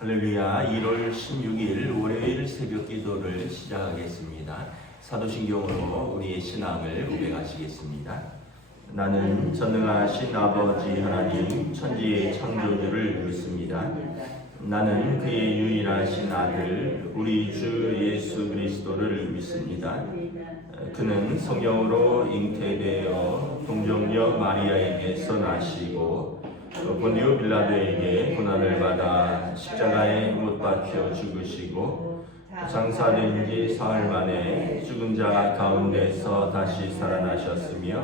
할렐루야. 1월 16일 월요일 새벽 기도를 시작하겠습니다. 사도신경으로 우리의 신앙을 고백하시겠습니다. 나는 전능하신 아버지 하나님 천지의 창조주를 믿습니다. 나는 그의 유일하신 아들 우리 주 예수 그리스도를 믿습니다. 그는 성령으로 잉태되어 동정녀 마리아에게서 나시고 본디오 빌라도에게 고난을 받아 십자가에 못 박혀 죽으시고 장사된 지 사흘 만에 죽은 자 가운데서 다시 살아나셨으며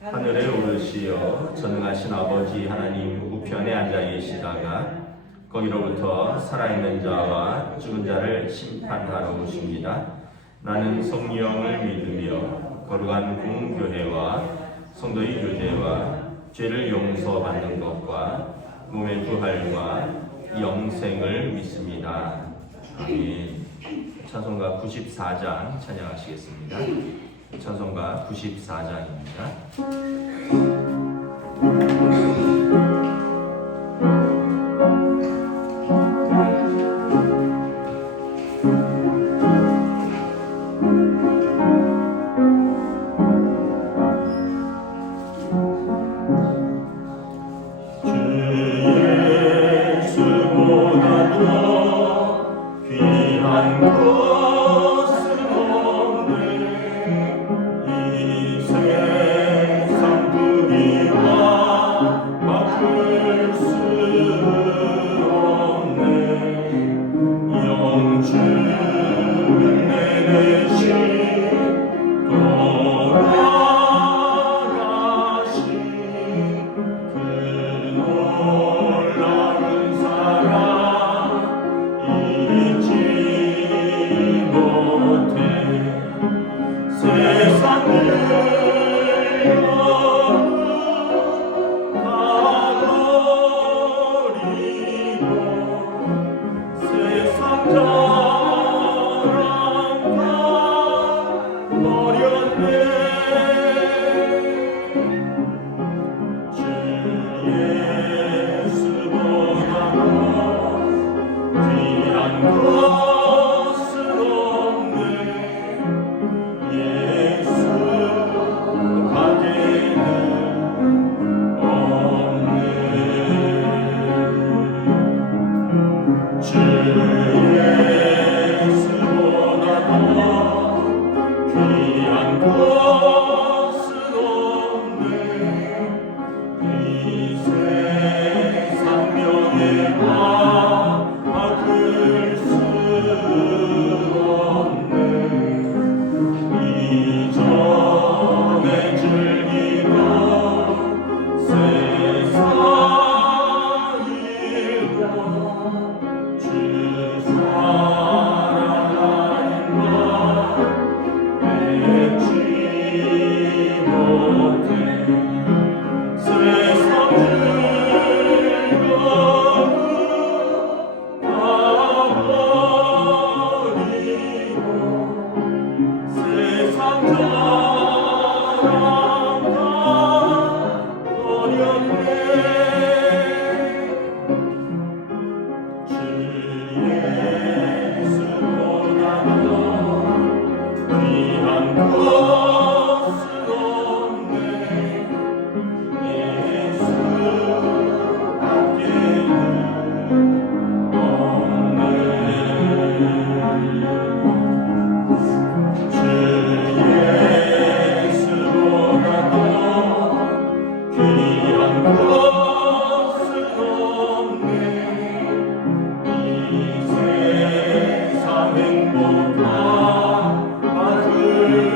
하늘에 오르시어 전능하신 아버지 하나님 우편에 앉아 계시다가 거기로부터 살아있는 자와 죽은 자를 심판하러 오십니다. 나는 성령을 믿으며 거룩한 공교회와 성도의 교제와 죄를 용서받는 것과 몸의 부활과 영생을 믿습니다. 아멘. 찬송가 94장 찬양하시겠습니다. 찬송가 94장입니다.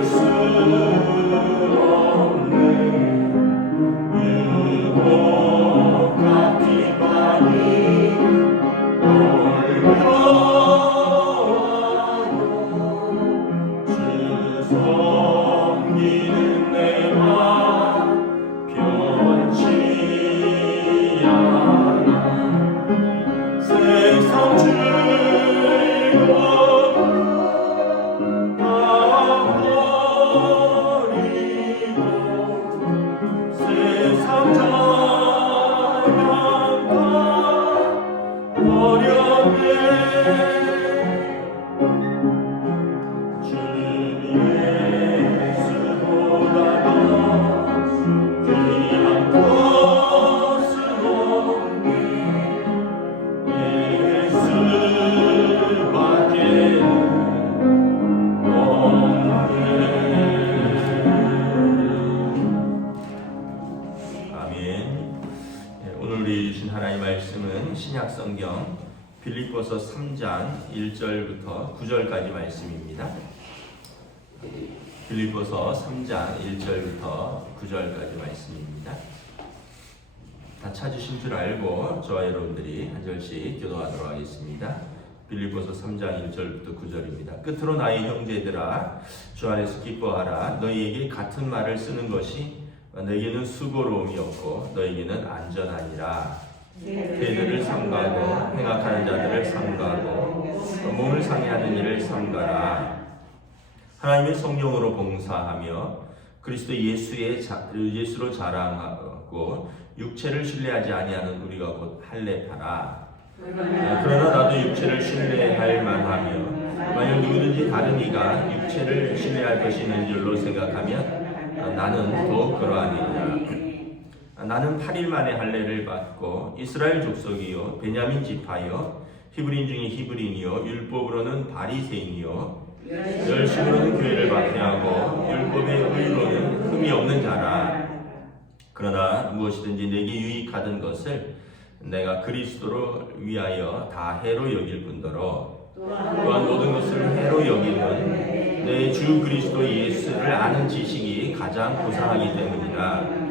수 신약성경 빌립보서 3장 1절부터 9절까지 말씀입니다. 빌립보서 3장 1절부터 9절까지 말씀입니다. 다 찾으신 줄 알고 저와 여러분들이 한 절씩 기도하도록 하겠습니다. 빌립보서 3장 1절부터 9절입니다. 끝으로 나의 형제들아 주 안에서 기뻐하라. 너희에게 같은 말을 쓰는 것이 너희에게는 수고로움이 없고 너희에게는 안전하니라. 죄들을 삼가고 행악하는 자들을 삼가고 몸을 상해하는 일을 삼가라. 하나님의 성령으로 봉사하며 그리스도 예수로 자랑하고 육체를 신뢰하지 아니하는 우리가 곧 할례파라. 그러나 나도 육체를 신뢰할 만하며 만약 누구든지 다른 이가 육체를 신뢰할 것이 있는 줄로 생각하면 나는 더욱 그러하니라. 나는 8일 만에 할례를 받고 이스라엘 족속이요 베냐민 지파요 히브리인 중에 히브리인이요 율법으로는 바리새인이요 열심으로는 교회를 박해하고 율법의 의로는 흠이 없는 자라. 그러나 무엇이든지 내게 유익하던 것을 내가 그리스도로 위하여 다 해로 여길 뿐더러 또한 모든 것을 해로 여기는 내 주 그리스도 예수를 아는 지식이 가장 고상하기 때문이라.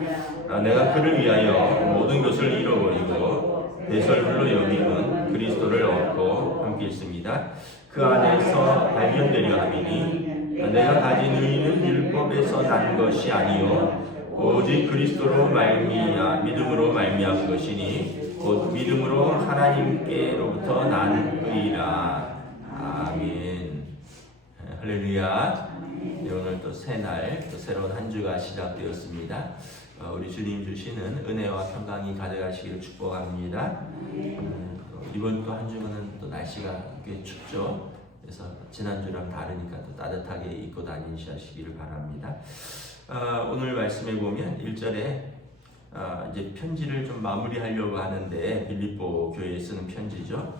내가 그를 위하여 모든 것을 잃어버리고 배설물로 여기는 그리스도를 얻고 함께 있습니다. 그 안에서 발견되려 함이니 내가 가진 의는 율법에서 난 것이 아니요 오직 그리스도로 믿음으로 말미암은 것이니 곧 믿음으로 하나님께로부터 난 의라. 아멘. 할렐루야. 오늘 또 새날 또 새로운 한 주가 시작되었습니다. 우리 주님 주시는 은혜와 평강이 가득하시기를 축복합니다. 이번 또 한 주는 또 날씨가 꽤 춥죠. 그래서 지난주랑 다르니까 또 따뜻하게 입고 다니시기를 바랍니다. 오늘 말씀에 보면 1절에 이제 편지를 좀 마무리하려고 하는데 빌립보 교회에 쓰는 편지죠.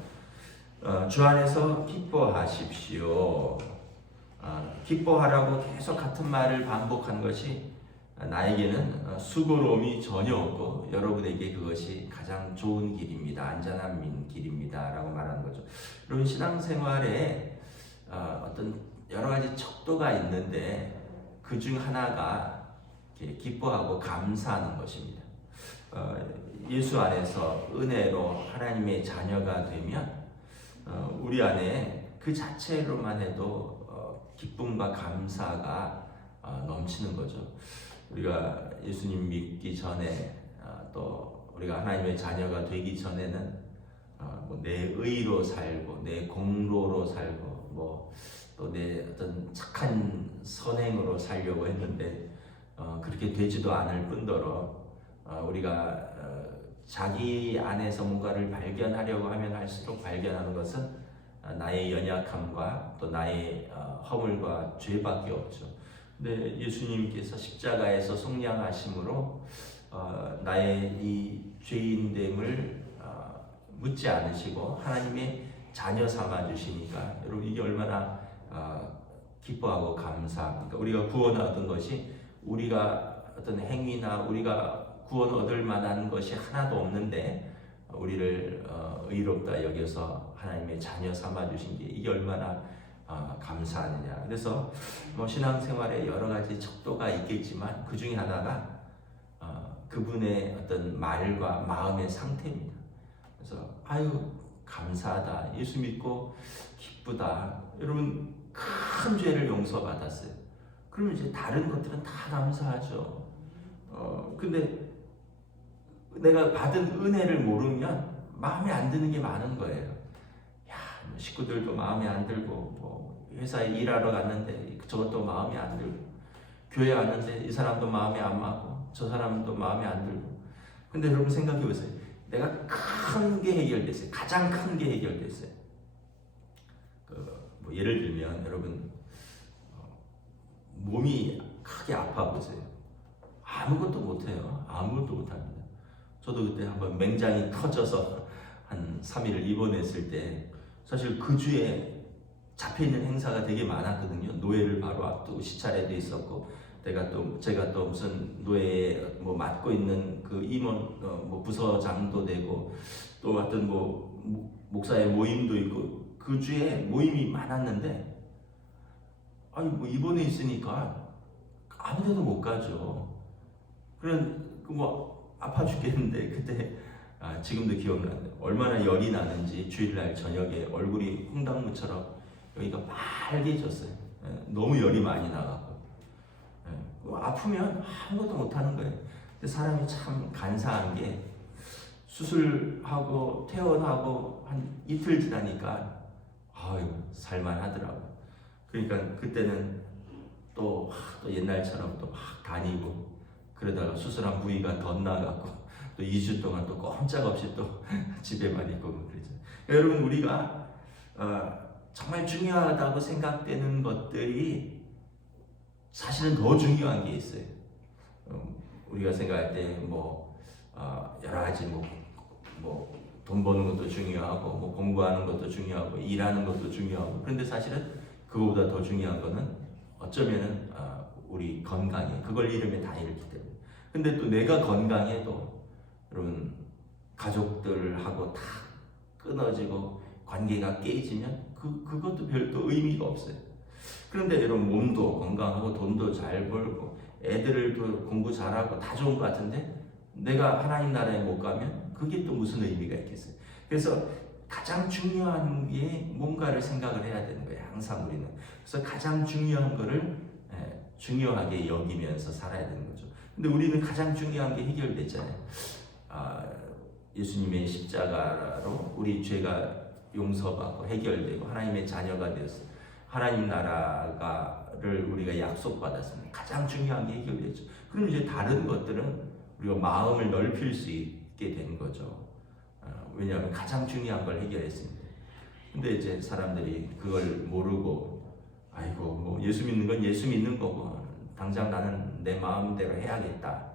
주 안에서 기뻐하십시오. 기뻐하라고 계속 같은 말을 반복한 것이 나에게는 수고로움이 전혀 없고 여러분에게 그것이 가장 좋은 길입니다. 안전한 길입니다. 라고 말하는 거죠. 여러분 신앙생활에 어떤 여러 가지 척도가 있는데 그 중 하나가 기뻐하고 감사하는 것입니다. 예수 안에서 은혜로 하나님의 자녀가 되면 우리 안에 그 자체로만 해도 기쁨과 감사가 넘치는 거죠. 우리가 예수님 믿기 전에 또 우리가 하나님의 자녀가 되기 전에는 내 의로 살고 내 공로로 살고 또 내 어떤 착한 선행으로 살려고 했는데 그렇게 되지도 않을 뿐더러 우리가 자기 안에서 뭔가를 발견하려고 하면 할수록 발견하는 것은 나의 연약함과 또 나의 허물과 죄밖에 없죠. 근데 예수님께서 십자가에서 속량하심으로 나의 이 죄인됨을 묻지 않으시고 하나님의 자녀 삼아 주시니까 여러분 이게 얼마나 기뻐하고 감사합니까? 우리가 구원 얻은 것이 우리가 어떤 행위나 우리가 구원 얻을 만한 것이 하나도 없는데 우리를 의롭다 여겨서 하나님의 자녀 삼아 주신 게 이게 얼마나 감사하느냐. 그래서 신앙생활에 여러 가지 척도가 있겠지만 그 중에 하나가 그분의 어떤 말과 마음의 상태입니다. 그래서 감사하다. 예수 믿고 기쁘다. 여러분 큰 죄를 용서받았어요. 그러면 이제 다른 것들은 다 감사하죠. 근데 내가 받은 은혜를 모르면 마음에 안 드는 게 많은 거예요. 식구들도 마음에 안 들고 회사에 일하러 갔는데 저것도 마음에 안 들고 교회 왔는데 이 사람도 마음에 안 맞고 저 사람도 마음에 안 들고. 근데 여러분 생각해 보세요. 내가 큰 게 해결됐어요. 가장 큰 게 해결됐어요. 뭐 예를 들면 여러분 몸이 크게 아파 보세요. 아무것도 못해요. 아무것도 못합니다. 저도 그때 한번 맹장이 터져서 한 3일을 입원했을 때 사실 그 주에 잡혀있는 행사가 되게 많았거든요. 노예를 바로 앞두고 시찰에도 있었고 제가 또 무슨 노예에 뭐 맡고 있는 그 임원 뭐 부서장도 되고 또 어떤 뭐 목사의 모임도 있고 그 주에 모임이 많았는데 아니 뭐 입원해 있으니까 아무데도 못 가죠. 그런 뭐 아파 죽겠는데 그때 지금도 기억나는데 얼마나 열이 나는지 주일날 저녁에 얼굴이 홍당무처럼 여기가 빨개졌어요. 너무 열이 많이 나가고 아프면 아무것도 못하는 거예요. 근데 사람이 참 간사한 게 수술하고 퇴원하고 한 이틀 지나니까 아유 살만하더라고. 그러니까 그때는 또 옛날처럼 또 막 다니고 그러다가 수술한 부위가 덧나가고 또 2주 동안 또 꼼짝없이 또 집에만 있고 그러죠. 여러분 우리가 정말 중요하다고 생각되는 것들이 사실은 더 중요한 게 있어요. 우리가 생각할 때 뭐 여러 가지 뭐 돈 버는 것도 중요하고 뭐 공부하는 것도 중요하고 일하는 것도 중요하고 그런데 사실은 그거보다 더 중요한 거는 어쩌면은 우리 건강에 그걸 잃으면 다 잃기 때문에. 근데 또 내가 건강해도 여러분 가족들하고 다 끊어지고 관계가 깨지면 그것도 별도 의미가 없어요. 그런데 여러분 몸도 건강하고 돈도 잘 벌고 애들도 공부 잘하고 다 좋은 것 같은데 내가 하나님 나라에 못 가면 그게 또 무슨 의미가 있겠어요. 그래서 가장 중요한 게 뭔가를 생각을 해야 되는 거예요. 항상 우리는. 그래서 가장 중요한 거를 중요하게 여기면서 살아야 되는 거죠. 근데 우리는 가장 중요한 게 해결됐잖아요. 예수님의 십자가로 우리 죄가 용서받고 해결되고 하나님의 자녀가 되었어요. 하나님 나라를 우리가 약속받았습니다. 가장 중요한 게 해결됐죠. 그럼 이제 다른 것들은 우리가 마음을 넓힐 수 있게 된 거죠. 왜냐하면 가장 중요한 걸 해결했습니다. 근데 이제 사람들이 그걸 모르고 아이고 뭐 예수 믿는 건 예수 믿는 거고 당장 나는 내 마음대로 해야겠다.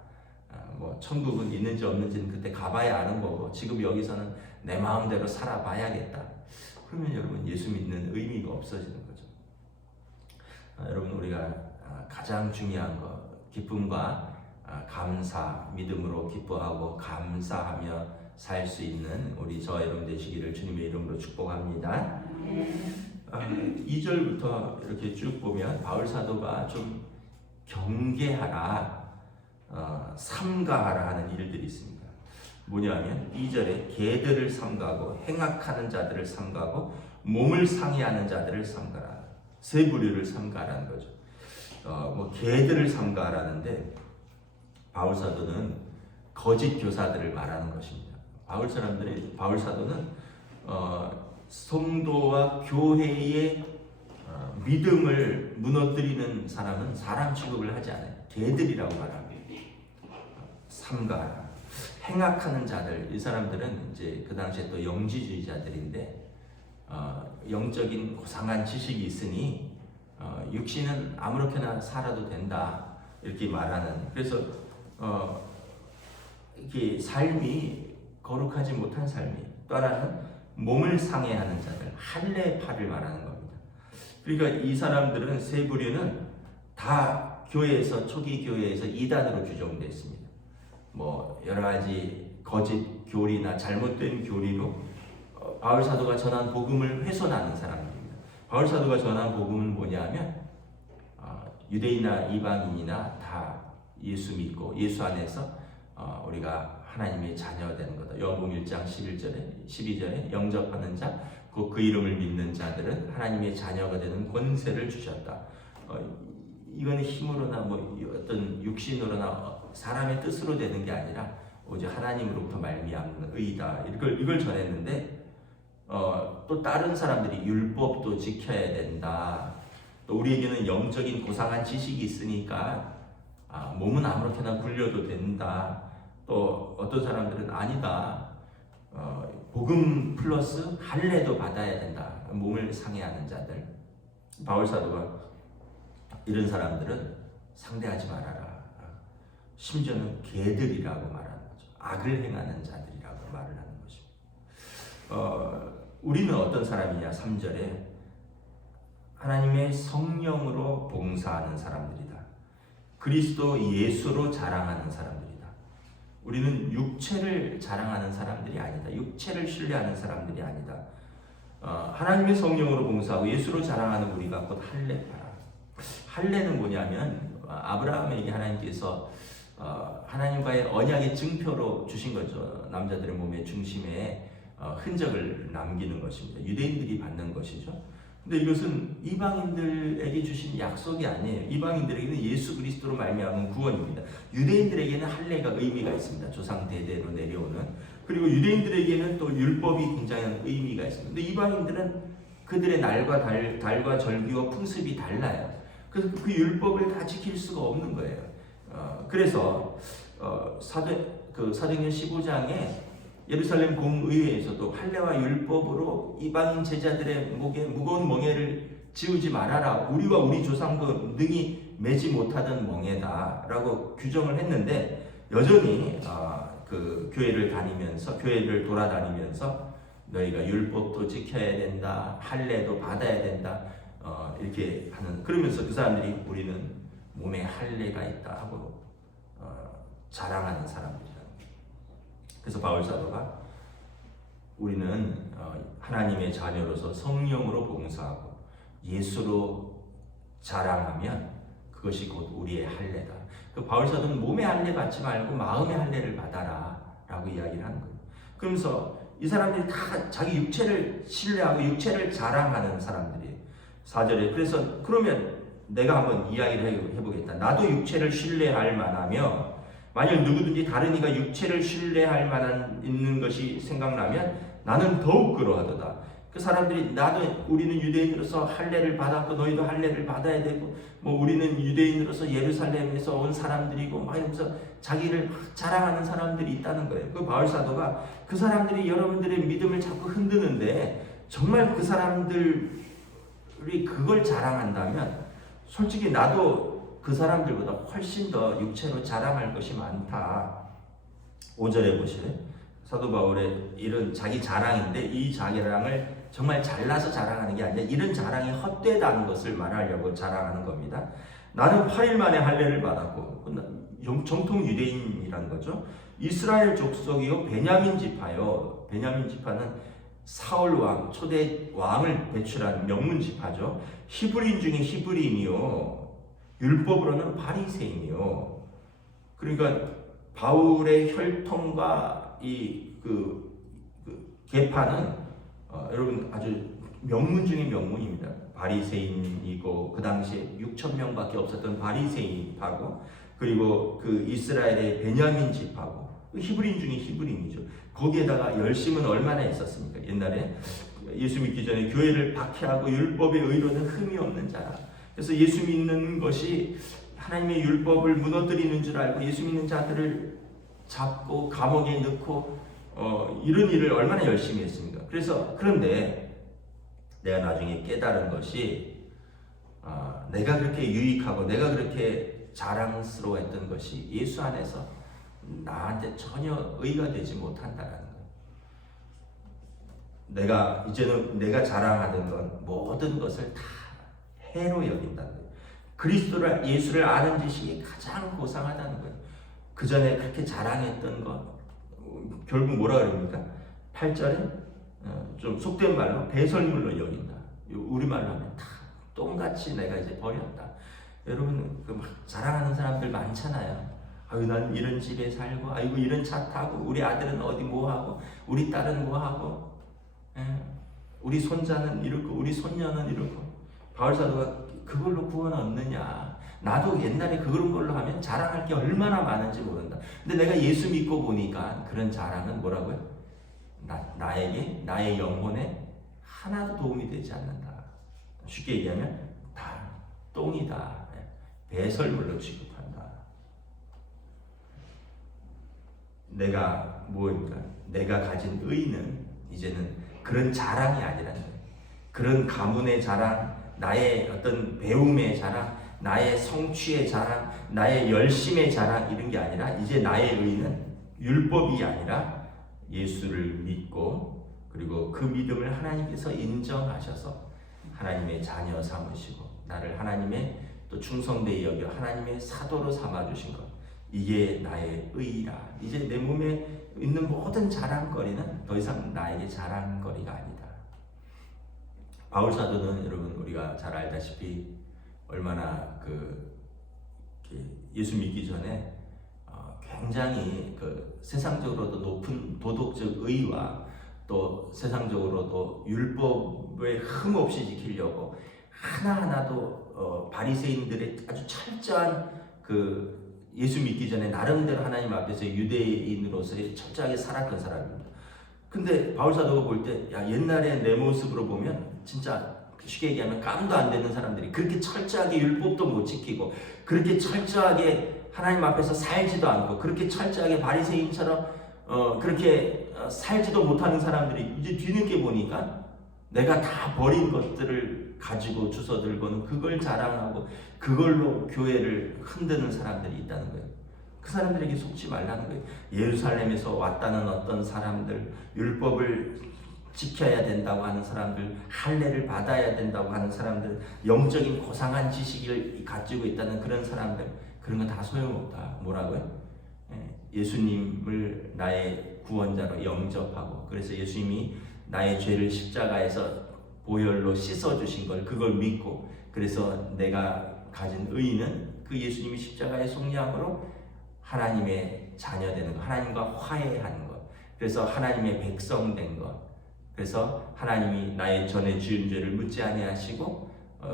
뭐 천국은 있는지 없는지는 그때 가봐야 아는 거고 지금 여기서는 내 마음대로 살아봐야겠다. 그러면 여러분 예수 믿는 의미가 없어지는 거죠. 여러분 우리가 가장 중요한 거 기쁨과 감사, 믿음으로 기뻐하고 감사하며 살 수 있는 우리 저와 여러분 되시기를 주님의 이름으로 축복합니다. 2절부터 이렇게 쭉 보면 바울 사도가 좀 경계하라, 삼가하라 하는 일들이 있습니다. 뭐냐면 2절에 개들을 삼가고 행악하는 자들을 삼가고 몸을 상해하는 자들을 삼가라. 세 부류를 삼가라는 거죠. 뭐 개들을 삼가라는데 바울 사도는 거짓 교사들을 말하는 것입니다. 바울 사도는 성도와 교회의 믿음을 무너뜨리는 사람은 사람 취급을 하지 않아요. 개들이라고 말합니다. 삼가 행악하는 자들, 이 사람들은 이제 그 당시에 또 영지주의자들인데 영적인 고상한 지식이 있으니 육신은 아무렇게나 살아도 된다 이렇게 말하는. 그래서 이렇게 삶이 거룩하지 못한 삶이 또 하나는 몸을 상해하는 자들, 할례파를 말하는 겁니다. 그러니까 이 사람들은 세 부류는 다 교회에서 초기 교회에서 이단으로 규정됐습니다. 뭐 여러 가지 거짓 교리나 잘못된 교리로 바울 사도가 전한 복음을 훼손하는 사람들입니다. 바울 사도가 전한 복음은 뭐냐면 유대인이나 이방인이나 다 예수 믿고 예수 안에서 우리가 하나님의 자녀가 되는 거다. 요한복음 1장 12절에 영접하는 자, 그 이름을 믿는 자들은 하나님의 자녀가 되는 권세를 주셨다. 이건 힘으로나 뭐 어떤 육신으로나 사람의 뜻으로 되는 게 아니라 오직 하나님으로부터 말미암는 의다. 이걸 전했는데 또 다른 사람들이 율법도 지켜야 된다. 또 우리에게는 영적인 고상한 지식이 있으니까 몸은 아무렇게나 굴려도 된다. 또 어떤 사람들은 아니다. 복음 플러스 할례도 받아야 된다. 몸을 상해하는 자들. 바울 사도가 이런 사람들은 상대하지 말아라. 심지어는 개들이라고 말하는 거죠. 악을 행하는 자들이라고 말을 하는 것입니다. 우리는 어떤 사람이냐? 3절에 하나님의 성령으로 봉사하는 사람들이다. 그리스도 예수로 자랑하는 사람들이다. 우리는 육체를 자랑하는 사람들이 아니다. 육체를 신뢰하는 사람들이 아니다. 하나님의 성령으로 봉사하고 예수로 자랑하는 우리가 곧 할례파라. 할례는 뭐냐면 아브라함에게 하나님께서 하나님과의 언약의 증표로 주신 거죠. 남자들의 몸의 중심에 흔적을 남기는 것입니다. 유대인들이 받는 것이죠. 근데 이것은 이방인들에게 주신 약속이 아니에요. 이방인들에게는 예수 그리스도로 말미암은 구원입니다. 유대인들에게는 할례가 의미가 있습니다. 조상 대대로 내려오는. 그리고 유대인들에게는 또 율법이 굉장한 의미가 있습니다. 근데 이방인들은 그들의 날과 달과 절기와 풍습이 달라요. 그래서 그 율법을 다 지킬 수가 없는 거예요. 그래서 사도행전 15장에 예루살렘 공의회에서도 할례와 율법으로 이방인 제자들의 목에 무거운 멍에를 지우지 말아라. 우리와 우리 조상도 능히 매지 못하던 멍에다라고 규정을 했는데 여전히 그 교회를 돌아다니면서 너희가 율법도 지켜야 된다, 할례도 받아야 된다 이렇게 하는 그러면서 그 사람들이 우리는 몸에 할례가 있다 하고 자랑하는 사람들이다. 그래서 바울 사도가 우리는 하나님의 자녀로서 성령으로 봉사하고 예수로 자랑하면 그것이 곧 우리의 할례다. 그 바울 사도는 몸의 할례 받지 말고 마음의 할례를 받아라 라고 이야기를 하는 거예요. 그러면서 이 사람들이 다 자기 육체를 신뢰하고 육체를 자랑하는 사람들이에요. 4절에 그래서 그러면 내가 한번 이야기를 해보겠다. 나도 육체를 신뢰할 만하며 만약 누구든지 다른 이가 육체를 신뢰할 만한 있는 것이 생각나면 나는 더욱 그러하도다. 그 사람들이 우리는 유대인으로서 할례를 받았고 너희도 할례를 받아야 되고 우리는 유대인으로서 예루살렘에서 온 사람들이고 막 이러면서 자기를 자랑하는 사람들이 있다는 거예요. 그 바울 사도가 그 사람들이 여러분들의 믿음을 자꾸 흔드는데 정말 그 사람들이 그걸 자랑한다면 솔직히 나도 그 사람들보다 훨씬 더 육체로 자랑할 것이 많다. 5절에 보시래. 사도 바울의 이런 자기 자랑인데 이 자랑을 정말 잘나서 자랑하는 게 아니라 이런 자랑이 헛되다는 것을 말하려고 자랑하는 겁니다. 나는 8일 만에 할례를 받았고 정통 유대인이라는 거죠. 이스라엘 족속이요 베냐민 지파요. 베냐민 지파는 사울 왕 초대 왕을 배출한 명문 지파죠. 히브리인 중에 히브리인이요. 율법으로는 바리새인이요. 그러니까 바울의 혈통과 그 계파는 여러분 아주 명문 중에 명문입니다. 바리새인이고 그 당시에 6,000명밖에 없었던 바리새인파고 그리고 그 이스라엘의 베냐민 지파고 히브리인 중에 히브리인이죠. 거기에다가 열심은 얼마나 있었습니까? 옛날에 예수 믿기 전에 교회를 박해하고 율법의 의로는 흠이 없는 자라. 그래서 예수 믿는 것이 하나님의 율법을 무너뜨리는 줄 알고 예수 믿는 자들을 잡고 감옥에 넣고 이런 일을 얼마나 열심히 했습니까? 그런데 내가 나중에 깨달은 것이 내가 그렇게 유익하고 내가 그렇게 자랑스러워했던 것이 예수 안에서 나한테 전혀 의가 되지 못한다는 거예요. 이제는 내가 자랑하던 건 모든 것을 다 해로 여긴다는 거예요. 그리스도를 예수를 아는 지식이 가장 고상하다는 거예요. 그 전에 그렇게 자랑했던 것 결국 뭐라 그럽니까? 8절에 좀 속된 말로 배설물로 여긴다. 우리말로 하면 다 똥같이 내가 이제 버렸다. 여러분 막 자랑하는 사람들 많잖아요. 아유 난 이런 집에 살고 아이고 이런 차 타고 우리 아들은 어디 뭐하고 우리 딸은 뭐하고 우리 손자는 이렇고 우리 손녀는 이렇고 바울 사도가 그걸로 구원 얻느냐? 나도 옛날에 그런 걸로 하면 자랑할 게 얼마나 많은지 모른다. 근데 내가 예수 믿고 보니까 그런 자랑은 뭐라고요? 나에게 나의 영혼에 하나도 도움이 되지 않는다. 쉽게 얘기하면 다 똥이다. 배설물로 취급한다. 내가 뭐입니까? 내가 가진 의는 이제는 그런 자랑이 아니라는 거예요. 그런 가문의 자랑, 나의 어떤 배움의 자랑, 나의 성취의 자랑, 나의 열심의 자랑 이런 게 아니라 이제 나의 의는 율법이 아니라 예수를 믿고 그리고 그 믿음을 하나님께서 인정하셔서 하나님의 자녀 삼으시고 나를 하나님의 또 충성되이 여겨 하나님의 사도로 삼아주신 것, 이게 나의 의라. 이제 내 몸에 있는 모든 자랑거리는 더 이상 나에게 자랑거리가 아니다. 바울 사도는 여러분 우리가 잘 알다시피 얼마나 예수 믿기 전에 굉장히 세상적으로도 높은 도덕적 의와 또 세상적으로도 율법을 흠없이 지키려고 하나하나도 바리새인들의 아주 철저한 예수 믿기 전에 나름대로 하나님 앞에서 유대인으로서의 철저하게 살았던 사람입니다. 근데 바울 사도가 볼 때 옛날에 내 모습으로 보면 진짜 쉽게 얘기하면 깜도 안 되는 사람들이 그렇게 철저하게 율법도 못 지키고 그렇게 철저하게 하나님 앞에서 살지도 않고 그렇게 철저하게 바리새인처럼 그렇게 살지도 못하는 사람들이 이제 뒤늦게 보니까 내가 다 버린 것들을 가지고 주워들고는 그걸 자랑하고 그걸로 교회를 흔드는 사람들이 있다는 거예요. 그 사람들에게 속지 말라는 거예요. 예루살렘에서 왔다는 어떤 사람들, 율법을 지켜야 된다고 하는 사람들, 할례를 받아야 된다고 하는 사람들, 영적인 고상한 지식을 가지고 있다는 그런 사람들, 그런 건 다 소용없다. 뭐라고요? 예수님을 나의 구원자로 영접하고 그래서 예수님이 나의 죄를 십자가에서 보혈로 씻어주신 걸 그걸 믿고 그래서 내가 가진 의는 그 예수님이 십자가의 속량으로 하나님의 자녀 되는 것, 하나님과 화해하는 것, 그래서 하나님의 백성 된 것, 그래서 하나님이 나의 전에 지은 죄를 묻지 아니하시고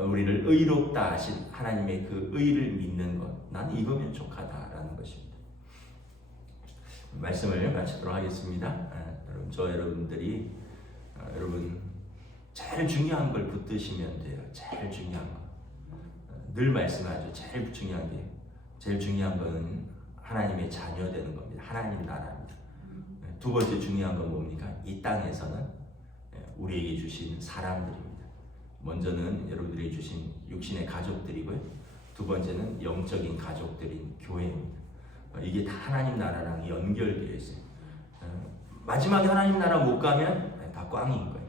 우리를 의롭다 하신 하나님의 그 의를 믿는 것, 나는 이거면 족하다라는 것입니다. 말씀을 마치도록 하겠습니다. 여러분들이 여러분 제일 중요한 걸 붙드시면 돼요. 제일 중요한 거. 늘 말씀하죠. 제일 중요한 게 제일 중요한 거는 하나님의 자녀 되는 겁니다. 하나님 나라입니다. 두 번째 중요한 건 뭡니까? 이 땅에서는 우리에게 주신 사람들입니다. 먼저는 여러분들이 주신 육신의 가족들이고요. 두 번째는 영적인 가족들인 교회입니다. 이게 다 하나님 나라랑 연결되어 있어요. 마지막에 하나님 나라 못 가면 다 꽝인 거예요.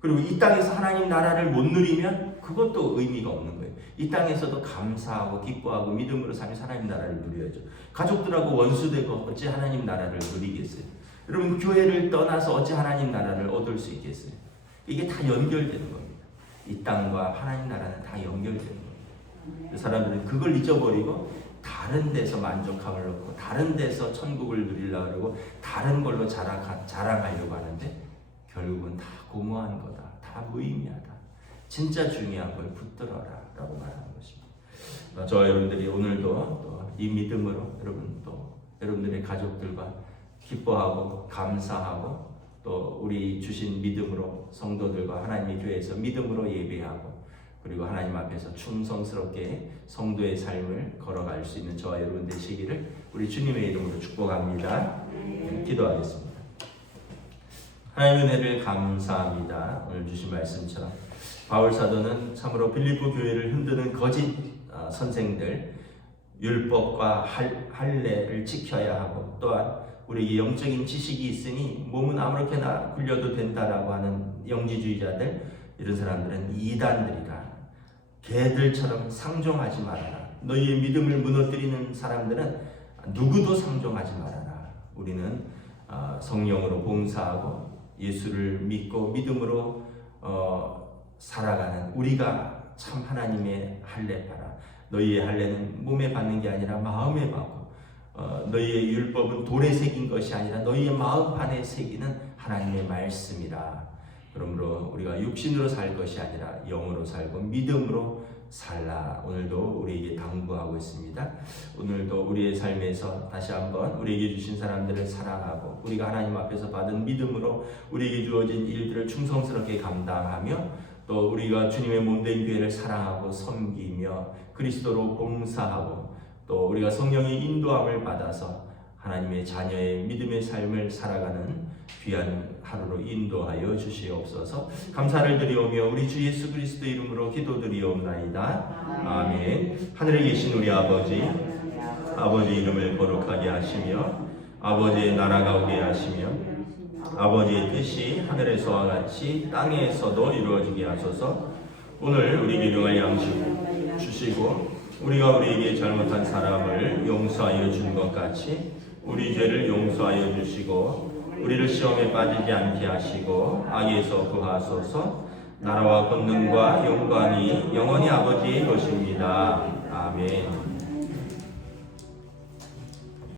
그리고 이 땅에서 하나님 나라를 못 누리면 그것도 의미가 없는 거예요. 이 땅에서도 감사하고 기뻐하고 믿음으로 살면서 하나님 나라를 누려야죠. 가족들하고 원수되고 어찌 하나님 나라를 누리겠어요? 여러분 교회를 떠나서 어찌 하나님 나라를 얻을 수 있겠어요? 이게 다 연결되는 겁니다. 이 땅과 하나님 나라는 다 연결되는 겁니다. 사람들은 그걸 잊어버리고 다른 데서 만족함을 얻고 다른 데서 천국을 누리려고 하고 다른 걸로 자랑하려고 하는데 결국은 다 고무한 거다. 다 무의미하다. 진짜 중요한 걸 붙들어라 라고 말하는 것입니다. 저와 여러분들이 오늘도 또 이 믿음으로 여러분 또 여러분들의 가족들과 기뻐하고 감사하고 또 우리 주신 믿음으로 성도들과 하나님의 교회에서 믿음으로 예배하고 그리고 하나님 앞에서 충성스럽게 성도의 삶을 걸어갈 수 있는 저와 여러분 되시기를 우리 주님의 이름으로 축복합니다. 기도하겠습니다. 하나님의 은혜를 감사합니다. 오늘 주신 말씀처럼 바울 사도는 참으로 빌립보 교회를 흔드는 거짓 선생들, 율법과 할례를 지켜야 하고 또한 우리에게 영적인 지식이 있으니 몸은 아무렇게나 굴려도 된다라고 하는 영지주의자들, 이런 사람들은 이단들이라. 개들처럼 상종하지 말아라. 너희의 믿음을 무너뜨리는 사람들은 누구도 상종하지 말아라. 우리는 성령으로 봉사하고 예수를 믿고 믿음으로 살아가는 우리가 참 하나님의 할례 봐라. 너희의 할례는 몸에 받는 게 아니라 마음에 받고 너희의 율법은 돌에 새긴 것이 아니라 너희의 마음판에 새기는 하나님의 말씀이라. 그러므로 우리가 육신으로 살 것이 아니라 영으로 살고 믿음으로 살라. 오늘도 우리에게 당부하고 있습니다. 오늘도 우리의 삶에서 다시 한번 우리에게 주신 사람들을 사랑하고 우리가 하나님 앞에서 받은 믿음으로 우리에게 주어진 일들을 충성스럽게 감당하며 또 우리가 주님의 몸된 교회를 사랑하고 섬기며 그리스도로 봉사하고 또 우리가 성령의 인도함을 받아서 하나님의 자녀의 믿음의 삶을 살아가는 귀한 하루로 인도하여 주시옵소서. 감사를 드리오며 우리 주 예수 그리스도 이름으로 기도드리옵나이다. 아멘. 하늘에 계신 우리 아버지 이름을 거룩하게 하시며 아버지의 나라가 오게 하시며 아버지의 뜻이 하늘에서와 같이 땅에서도 이루어지게 하소서. 오늘 우리에게 일용할 양식 주시고 우리가 우리에게 잘못한 사람을 용서하여 준 것 같이 우리 죄를 용서하여 주시고 우리를 시험에 빠지지 않게 하시고 악에서 구하소서. 나라와 권능과 영광이 영원히 아버지의 것입니다. 아멘.